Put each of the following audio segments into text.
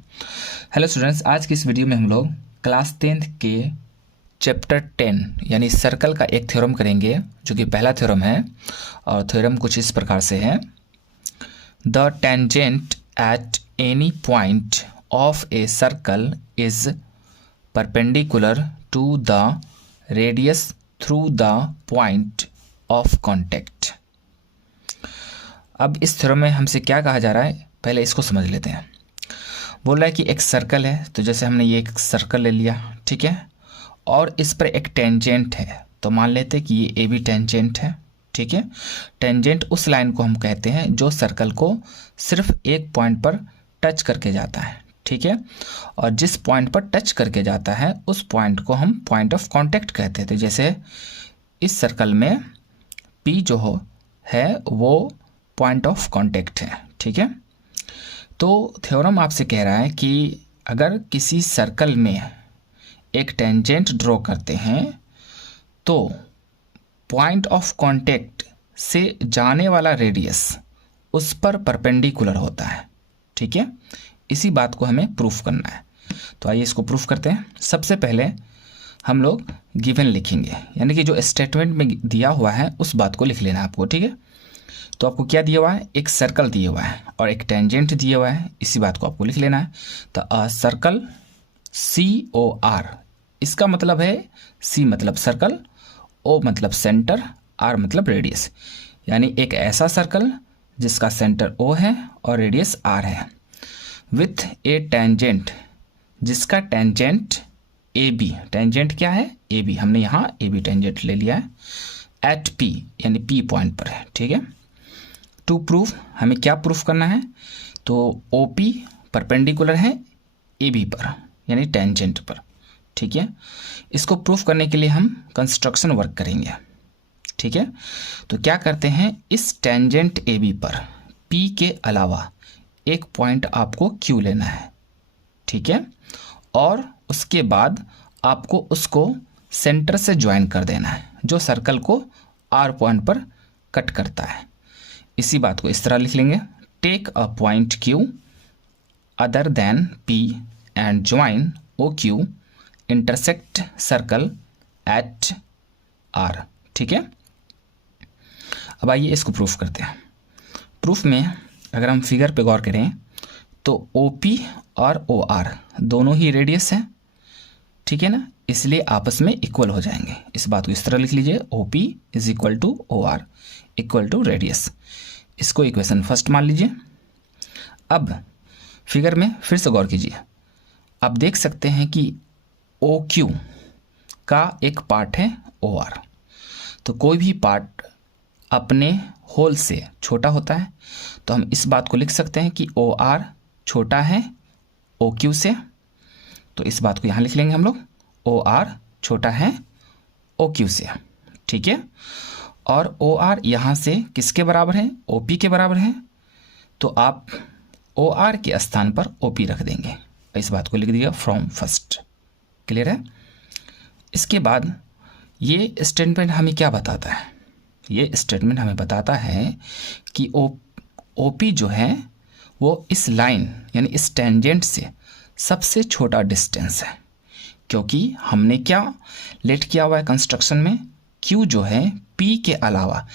Hello students, आज की इस वीडियो में हम लोग क्लास 10th के चैप्टर 10 यानी सर्कल का एक थ्योरम करेंगे, जो कि पहला थ्योरम है। और थ्योरम कुछ इस प्रकार से है। The tangent at any point of a circle is perpendicular to the radius through the point of contact. अब इस थ्योरम में हमसे क्या कहा जा रहा है, पहले इसको समझ लेते हैं। बोल रहा है कि एक सर्कल है, तो जैसे हमने ये एक सर्कल ले लिया, ठीक है, और इस पर एक टेंजेंट है, तो मान लेते हैं कि ये ए बी टेंजेंट है, ठीक है। टेंजेंट उस लाइन को हम कहते हैं जो सर्कल को सिर्फ एक पॉइंट पर टच करके जाता है, ठीक है। और जिस पॉइंट पर टच करके जाता है उस पॉइंट को हम पॉइंट ऑफ कॉन्टैक्ट कहते हैं। तो जैसे इस सर्कल में पी जो है वो पॉइंट ऑफ कॉन्टैक्ट है, ठीक है। तो थ्योरम आपसे कह रहा है कि अगर किसी सर्कल में एक टेंजेंट ड्रॉ करते हैं तो पॉइंट ऑफ कांटेक्ट से जाने वाला रेडियस उस पर परपेंडिकुलर होता है, ठीक है। इसी बात को हमें प्रूफ करना है। तो आइए इसको प्रूफ करते हैं। सबसे पहले हम लोग गिवन लिखेंगे, यानी कि जो स्टेटमेंट में दिया हुआ है उस बात को लिख लेना है आपको, ठीक है। तो आपको क्या दिया हुआ है, एक सर्कल दिया हुआ है और एक टेंजेंट दिया हुआ है, इसी बात को आपको लिख लेना है। तो अ सर्कल COR, इसका मतलब है C मतलब सर्कल, O मतलब सेंटर, R मतलब रेडियस, यानी एक ऐसा सर्कल जिसका सेंटर O है और रेडियस R है, विथ ए टेंजेंट जिसका टेंजेंट AB, टेंजेंट क्या है AB, हमने यहाँ AB टेंजेंट ले लिया है, एट P यानी P पॉइंट पर है, ठीक है। टू प्रूफ, हमें क्या प्रूफ करना है, तो OP परपेंडिकुलर है AB पर यानी टेंजेंट पर, ठीक है। इसको प्रूफ करने के लिए हम कंस्ट्रक्शन वर्क करेंगे, ठीक है। तो क्या करते हैं, इस टेंजेंट AB पर P के अलावा एक पॉइंट आपको Q लेना है, ठीक है, और उसके बाद आपको उसको सेंटर से ज्वाइन कर देना है जो सर्कल को R पॉइंट पर कट करता है। इसी बात को इस तरह लिख लेंगे, take a point Q other than P and join OQ intersect circle at R, ठीक है। अब आइए इसको प्रूफ करते हैं। प्रूफ में अगर हम फिगर पे गौर करें तो OP और OR दोनों ही रेडियस हैं, ठीक है ना, इसलिए आपस में इक्वल हो जाएंगे। इस बात को इस तरह लिख लीजिए, OP is equal to OR equal to radius. इसको इक्वेशन फर्स्ट मान लीजिए। अब फिगर में फिर से गौर कीजिए, आप देख सकते हैं कि OQ का एक पार्ट है OR। तो कोई भी पार्ट अपने होल से छोटा होता है, तो हम इस बात को लिख सकते हैं कि OR छोटा है OQ से। तो इस बात को यहाँ लिख लेंगे हम लोग, OR छोटा है OQ से, ठीक है। और OR यहाँ से किसके बराबर है, OP के बराबर है, तो आप OR के स्थान पर OP रख देंगे। इस बात को लिख दिया फ्रॉम फर्स्ट, क्लियर है। इसके बाद ये स्टेटमेंट हमें क्या बताता है, ये स्टेटमेंट हमें बताता है कि OP जो है वो इस लाइन यानी इस टेंजेंट से सबसे छोटा डिस्टेंस है, क्योंकि हमने क्या लेट किया हुआ है कंस्ट्रक्शन में, Q जो है P के अलावा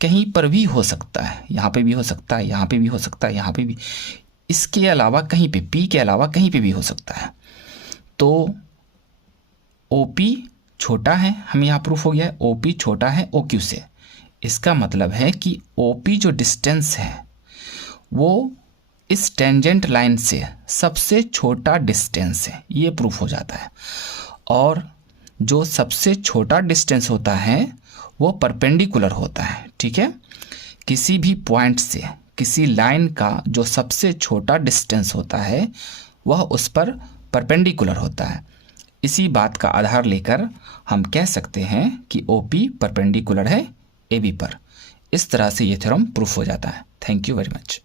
कहीं पर भी हो सकता है, यहाँ पे भी हो सकता है, यहाँ पे भी हो सकता है, यहाँ पे भी, इसके अलावा कहीं पे, P के अलावा कहीं पे भी हो सकता है। तो OP छोटा है, हमें यहाँ प्रूफ हो गया है OP छोटा है OQ से। इसका मतलब है कि OP जो डिस्टेंस है वो इस टेंजेंट लाइन से सबसे छोटा डिस्टेंस है, ये प्रूफ हो जाता है। और जो सबसे छोटा डिस्टेंस होता है वो परपेंडिकुलर होता है, ठीक है। किसी भी पॉइंट से किसी लाइन का जो सबसे छोटा डिस्टेंस होता है वह उस पर परपेंडिकुलर होता है। इसी बात का आधार लेकर हम कह सकते हैं कि OP परपेंडिकुलर है AB पर। इस तरह से ये थ्योरम प्रूफ हो जाता है। Thank you very much.